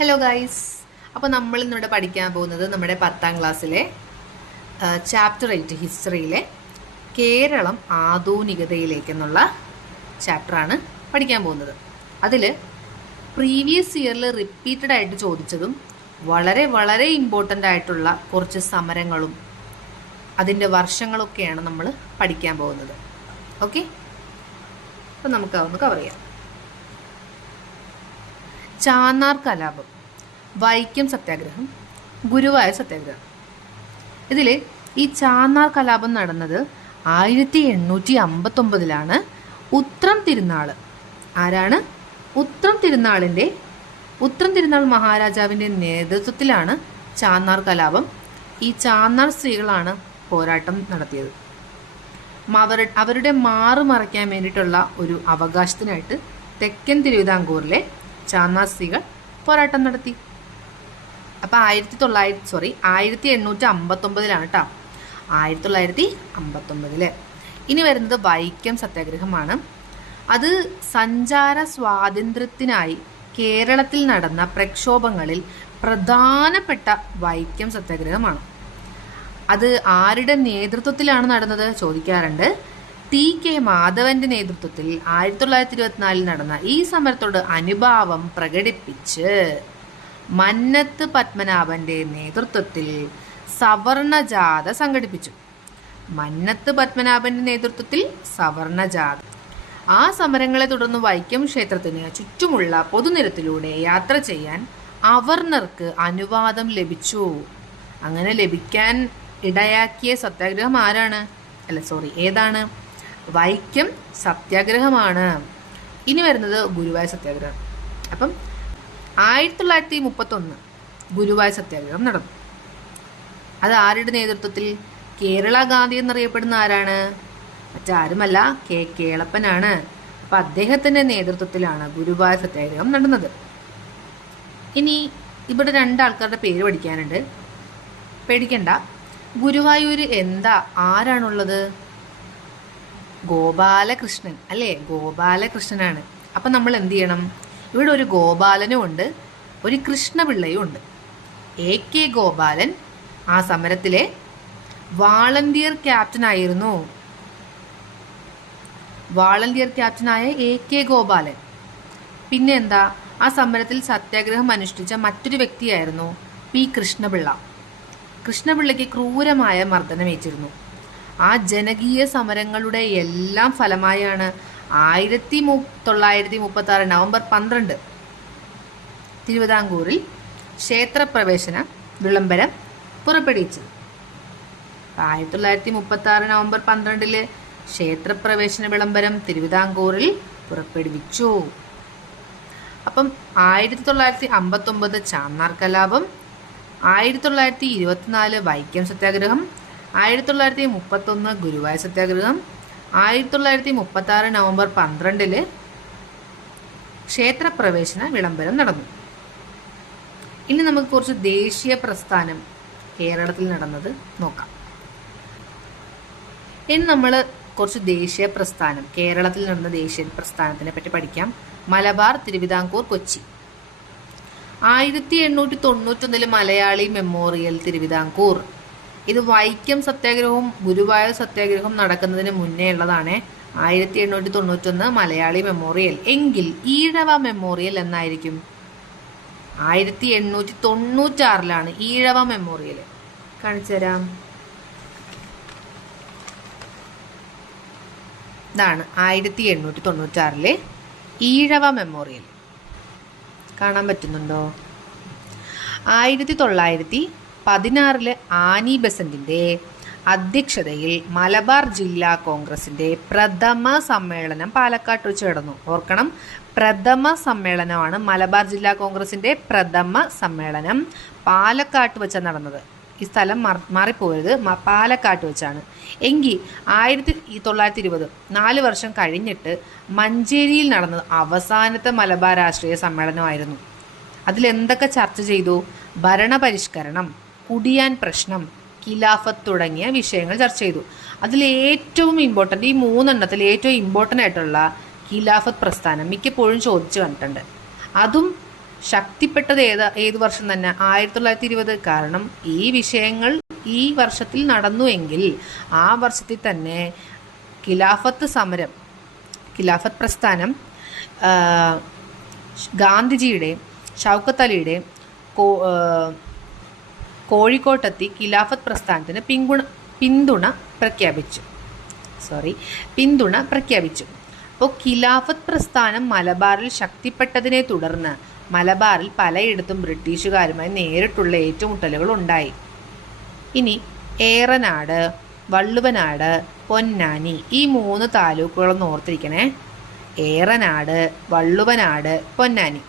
Hello guys. അപ്പോൾ നമ്മൾ ഇന്നിവിടെ പഠിക്കാൻ പോകുന്നത് നമ്മുടെ 10ാം ക്ലാസ്സിലെ ചാപ്റ്റർ 8 ഹിസ്റ്ററിയിലെ കേരളം ആധുനികതയിലേക്കെന്നുള്ള ചാപ്റ്ററാണ് പഠിക്കാൻ പോകുന്നത്. അതിൽ പ്രീവിയസ് ഇയറിൽ റിപ്പീറ്റഡ് ആയിട്ട് ചോദിച്ചതും വളരെ വളരെ ഇമ്പോർട്ടൻ്റ് ആയിട്ടുള്ള കുറച്ച് സമരങ്ങളും അതിൻ്റെ വർഷങ്ങളൊക്കെയാണ് നമ്മൾ പഠിക്കാൻ പോകുന്നത്. ഓക്കെ, അപ്പോൾ നമുക്ക് അതൊന്ന് കവർ ചെയ്യാം. ചാന്നാർ കലാപം, വൈക്കം സത്യാഗ്രഹം, ഗുരുവായൂർ സത്യാഗ്രഹം. ഇതിൽ ഈ ചാന്നാർ കലാപം നടന്നത് 1859 ഉത്രം തിരുനാൾ. ആരാണ്? ഉത്രം തിരുനാൾ മഹാരാജാവിൻ്റെ നേതൃത്വത്തിലാണ് ചാന്നാർ കലാപം. ഈ ചാന്നാർ സ്ത്രീകളാണ് പോരാട്ടം നടത്തിയത്. അവരുടെ മാറ് മറയ്ക്കാൻ വേണ്ടിയിട്ടുള്ള ഒരു അവകാശത്തിനായിട്ട് തെക്കൻ തിരുവിതാംകൂറിലെ ചാന്നാർ സ്ത്രീകൾ പോരാട്ടം നടത്തി. അപ്പോൾ 1859 കേട്ടോ, 1959. ഇനി വരുന്നത് വൈക്കം സത്യാഗ്രഹമാണ്. അത് സഞ്ചാര സ്വാതന്ത്ര്യത്തിനായി കേരളത്തിൽ നടന്ന പ്രക്ഷോഭങ്ങളിൽ പ്രധാനപ്പെട്ട വൈക്കം സത്യാഗ്രഹമാണ്. അത് ആരുടെ നേതൃത്വത്തിലാണ് നടന്നത് ചോദിക്കാറുണ്ട്. TK മാധവന്റെ നേതൃത്വത്തിൽ 1924 നടന്ന ഈ സമരത്തോട് അനുഭാവം പ്രകടിപ്പിച്ച് മന്നത്ത് പത്മനാഭന്റെ നേതൃത്വത്തിൽ സവർണജാഥ സംഘടിപ്പിച്ചു. ആ സമരങ്ങളെ തുടർന്ന് വൈക്കം ക്ഷേത്രത്തിന് ചുറ്റുമുള്ള പൊതുനിരത്തിലൂടെ യാത്ര ചെയ്യാൻ അവർണർക്ക് അനുവാദം ലഭിച്ചു. അങ്ങനെ ലഭിക്കാൻ ഇടയാക്കിയ സത്യാഗ്രഹം ഏതാണ്? വൈക്കം സത്യാഗ്രഹമാണ്. ഇനി വരുന്നത് ഗുരുവായൂർ സത്യാഗ്രഹം. അപ്പം 1931 ഗുരുവായൂർ സത്യാഗ്രഹം നടന്നു. അത് ആരുടെ നേതൃത്വത്തിൽ? കേരള ഗാന്ധി എന്നറിയപ്പെടുന്ന ആരാണ്? മറ്റാരുമല്ല, കേളപ്പനാണ്. അപ്പം അദ്ദേഹത്തിൻ്റെ നേതൃത്വത്തിലാണ് ഗുരുവായൂർ സത്യാഗ്രഹം നടന്നത്. ഇനി ഇവിടെ രണ്ടാൾക്കാരുടെ പേര് പഠിക്കാനുണ്ട്, പേടിക്കണ്ട. ഗുരുവായൂർ ആരാണുള്ളത്? ഗോപാലകൃഷ്ണൻ അല്ലേ? ഗോപാലകൃഷ്ണനാണ്. അപ്പം നമ്മൾ എന്ത് ചെയ്യണം? ഇവിടെ ഒരു ഗോപാലനും ഉണ്ട്, ഒരു കൃഷ്ണപിള്ളയും ഉണ്ട്. AK ഗോപാലൻ ആ സമരത്തിലെ വാളണ്ടിയർ ക്യാപ്റ്റനായ AK ഗോപാലൻ. പിന്നെ ആ സമരത്തിൽ സത്യാഗ്രഹം അനുഷ്ഠിച്ച മറ്റൊരു വ്യക്തിയായിരുന്നു P കൃഷ്ണപിള്ള. കൃഷ്ണപിള്ളയ്ക്ക് ക്രൂരമായ മർദ്ദനമേറ്റിരുന്നു. ആ ജനകീയ സമരങ്ങളുടെ എല്ലാം ഫലമായാണ് 1936 നവംബർ 12 തിരുവിതാംകൂറിൽ ക്ഷേത്രപ്രവേശന വിളംബരം പുറപ്പെടുവിച്ചത്. 1936 നവംബർ 12 ക്ഷേത്രപ്രവേശന വിളംബരം തിരുവിതാംകൂറിൽ പുറപ്പെടുവിച്ചു. അപ്പം 1959 ചാന്നാർ കലാപം, 1924 വൈക്കം സത്യാഗ്രഹം, 1931 ഗുരുവായൂർ സത്യാഗ്രഹം, 1936 നവംബർ 12 ക്ഷേത്രപ്രവേശന വിളംബരം നടന്നു. ഇനി നമുക്ക് കുറച്ച് ദേശീയ പ്രസ്ഥാനം കേരളത്തിൽ നടന്നത് നോക്കാം. ഇനി നമ്മൾ കുറച്ച് ദേശീയ പ്രസ്ഥാനം, കേരളത്തിൽ നടന്ന ദേശീയ പ്രസ്ഥാനത്തിനെ പറ്റി പഠിക്കാം. മലബാർ, തിരുവിതാംകൂർ, കൊച്ചി. 1891 മലയാളി മെമ്മോറിയൽ തിരുവിതാംകൂർ. ഇത് വൈക്കം സത്യാഗ്രഹവും ഗുരുവായൂർ സത്യാഗ്രഹവും നടക്കുന്നതിന് മുന്നേ ഉള്ളതാണ്. 1891 മലയാളി മെമ്മോറിയൽ. എങ്കിൽ ഈഴവ മെമ്മോറിയൽ എന്നായിരിക്കും? 1896 ഈഴവ മെമ്മോറിയൽ. കാണിച്ചു തരാം. ഇതാണ് 1896 ഈഴവ മെമ്മോറിയൽ. കാണാൻ പറ്റുന്നുണ്ടോ? 1916 ആനി ബസന്റിന്റെ അധ്യക്ഷതയിൽ മലബാർ ജില്ലാ കോൺഗ്രസിന്റെ പ്രഥമ സമ്മേളനം പാലക്കാട്ട് വെച്ച് നടന്നു. ഓർക്കണം, പ്രഥമ സമ്മേളനമാണ്. മലബാർ ജില്ലാ കോൺഗ്രസിന്റെ പ്രഥമ സമ്മേളനം പാലക്കാട്ട് വെച്ചാണ് നടന്നത്. ഈ സ്ഥലം മാറിപ്പോയത്, പാലക്കാട്ട് വെച്ചാണ്. എങ്കിൽ 1920 4 വർഷം കഴിഞ്ഞിട്ട് മഞ്ചേരിയിൽ നടന്നത് അവസാനത്തെ മലബാർ രാഷ്ട്രീയ സമ്മേളനമായിരുന്നു. അതിലെന്തൊക്കെ ചർച്ച ചെയ്തു? ഭരണപരിഷ്കരണം, കുടിയാൻ പ്രശ്നം, ഖിലാഫത്ത് തുടങ്ങിയ വിഷയങ്ങൾ ചർച്ച ചെയ്തു. അതിലേറ്റവും ഇമ്പോർട്ടൻ്റ്, ഈ 3 ഏറ്റവും ഇമ്പോർട്ടൻ്റ് ആയിട്ടുള്ള ഖിലാഫത്ത് പ്രസ്ഥാനം മിക്കപ്പോഴും ചോദിച്ചു കണ്ടിട്ടുണ്ട്. അതും ശക്തിപ്പെട്ടത് ഏത് വർഷം തന്നെ 1920. കാരണം ഈ വിഷയങ്ങൾ ഈ വർഷത്തിൽ നടന്നുവെങ്കിൽ ആ വർഷത്തിൽ തന്നെ ഖിലാഫത്ത് പ്രസ്ഥാനം ഗാന്ധിജിയുടെയും ഷൗക്കത്ത് അലിയുടെയും കോഴിക്കോട്ടെത്തി ഖിലാഫത്ത് പ്രസ്ഥാനത്തിന് പിന്തുണ പ്രഖ്യാപിച്ചു. അപ്പോൾ ഖിലാഫത്ത് പ്രസ്ഥാനം മലബാറിൽ ശക്തിപ്പെട്ടതിനെ തുടർന്ന് മലബാറിൽ പലയിടത്തും ബ്രിട്ടീഷുകാരുമായി നേരിട്ടുള്ള ഏറ്റുമുട്ടലുകൾ ഉണ്ടായി. ഇനി ഏറനാട്, വള്ളുവനാട്, പൊന്നാനി ഈ 3 താലൂക്കുകളൊന്ന് ഓർത്തിരിക്കണേ. ഏറനാട്, വള്ളുവനാട്, പൊന്നാനി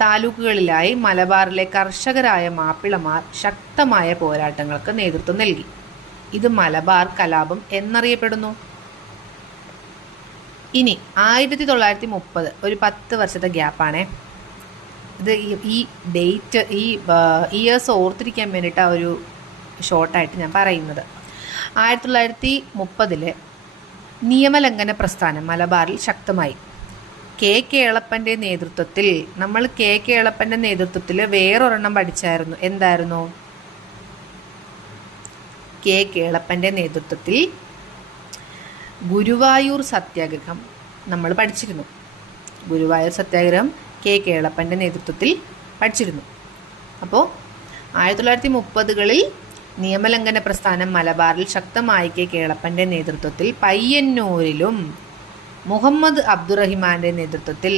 താലൂക്കുകളിലായി മലബാറിലെ കർഷകരായ മാപ്പിളമാർ ശക്തമായ പോരാട്ടങ്ങൾക്ക് നേതൃത്വം നൽകി. ഇത് മലബാർ കലാപം എന്നറിയപ്പെടുന്നു. ഇനി 1930 ഒരു 10 വർഷത്തെ ഗ്യാപ്പാണേ. ഇത് ഈ ഡേറ്റ് ഇയേഴ്സ് ഓർത്തിരിക്കാൻ വേണ്ടിയിട്ട് ആ ഒരു ഷോർട്ടായിട്ട് ഞാൻ പറയുന്നത്. 1930 നിയമലംഘന പ്രസ്ഥാനം മലബാറിൽ ശക്തമായി. കെ കേളപ്പൻ്റെ നേതൃത്വത്തിൽ വേറൊരെണ്ണം പഠിച്ചായിരുന്നു. എന്തായിരുന്നു? കെ കേളപ്പൻ്റെ നേതൃത്വത്തിൽ ഗുരുവായൂർ സത്യാഗ്രഹം നമ്മൾ പഠിച്ചിരുന്നു. ഗുരുവായൂർ സത്യാഗ്രഹം കെ കേളപ്പൻ്റെ നേതൃത്വത്തിൽ പഠിച്ചിരുന്നു. അപ്പോൾ 1930കളിൽ നിയമലംഘന പ്രസ്ഥാനം മലബാറിൽ ശക്തമായി കെ കേളപ്പൻ്റെ നേതൃത്വത്തിൽ പയ്യന്നൂരിലും മുഹമ്മദ് അബ്ദുറഹിമാൻ്റെ നേതൃത്വത്തിൽ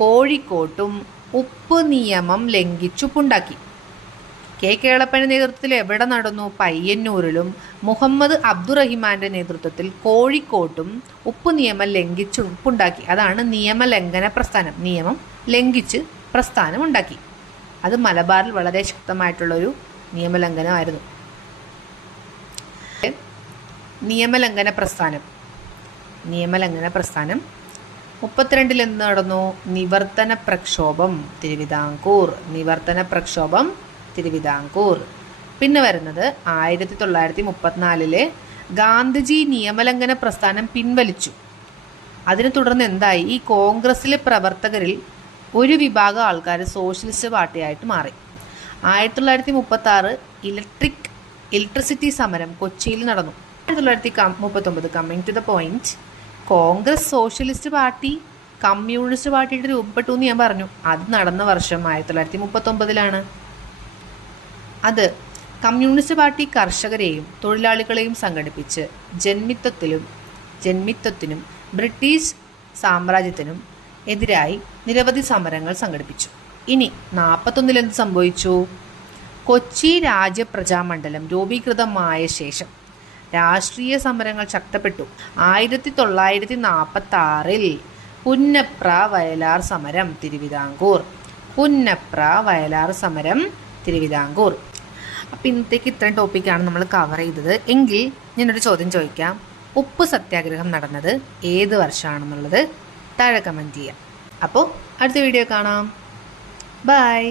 കോഴിക്കോട്ടും ഉപ്പ് നിയമം ലംഘിച്ചുണ്ടാക്കി. കെ കേളപ്പൻ്റെ നേതൃത്വത്തിൽ എവിടെ നടന്നു? പയ്യന്നൂരിലും. മുഹമ്മദ് അബ്ദുറഹിമാൻ്റെ നേതൃത്വത്തിൽ കോഴിക്കോട്ടും ഉപ്പ് നിയമം ലംഘിച്ചുണ്ടാക്കി. അതാണ് നിയമലംഘന പ്രസ്ഥാനം. നിയമം ലംഘിച്ച് പ്രസ്ഥാനം ഉണ്ടാക്കി. അത് മലബാറിൽ വളരെ ശക്തമായിട്ടുള്ളൊരു നിയമലംഘനമായിരുന്നു. നിയമലംഘന പ്രസ്ഥാനം 32 എന്ത് നടന്നു? നിവർത്തന പ്രക്ഷോഭം തിരുവിതാംകൂർ. പിന്നെ വരുന്നത് 1934 ഗാന്ധിജി നിയമലംഘന പ്രസ്ഥാനം പിൻവലിച്ചു. അതിനെ തുടർന്ന് എന്തായി? ഈ കോൺഗ്രസിലെ പ്രവർത്തകരിൽ ഒരു വിഭാഗം ആൾക്കാർ സോഷ്യലിസ്റ്റ് പാർട്ടിയായിട്ട് മാറി. 1936 ഇലക്ട്രിസിറ്റി സമരം കൊച്ചിയിൽ നടന്നു. 1939 coming to the point, Congress Socialist Party Communist പാർട്ടിയുടെ രൂപപ്പെട്ടു എന്ന് ഞാൻ പറഞ്ഞു. അത് നടന്ന വർഷം 1939. അത് കമ്മ്യൂണിസ്റ്റ് പാർട്ടി കർഷകരെയും തൊഴിലാളികളെയും സംഘടിപ്പിച്ച് ജന്മിത്വത്തിനും ബ്രിട്ടീഷ് സാമ്രാജ്യത്തിനും എതിരായി നിരവധി സമരങ്ങൾ സംഘടിപ്പിച്ചു. ഇനി 41 എന്ത് സംഭവിച്ചു? കൊച്ചി രാജ്യപ്രജാമണ്ഡലം രൂപീകൃതമായ ശേഷം രാഷ്ട്രീയ സമരങ്ങൾ ശക്തപ്പെട്ടു. 1946 പുന്നപ്ര വയലാർ സമരം തിരുവിതാംകൂർ. അപ്പം ഇന്നത്തേക്ക് ഇത്രയും ടോപ്പിക്കാണ് നമ്മൾ കവർ ചെയ്തത്. എങ്കിൽ ഞാനൊരു ചോദ്യം ചോദിക്കാം. ഉപ്പ് സത്യാഗ്രഹം നടന്നത് ഏത് വർഷമാണെന്നുള്ളത് താഴെ കമൻറ്റ് ചെയ്യാം. അപ്പോൾ അടുത്ത വീഡിയോ കാണാം. ബൈ.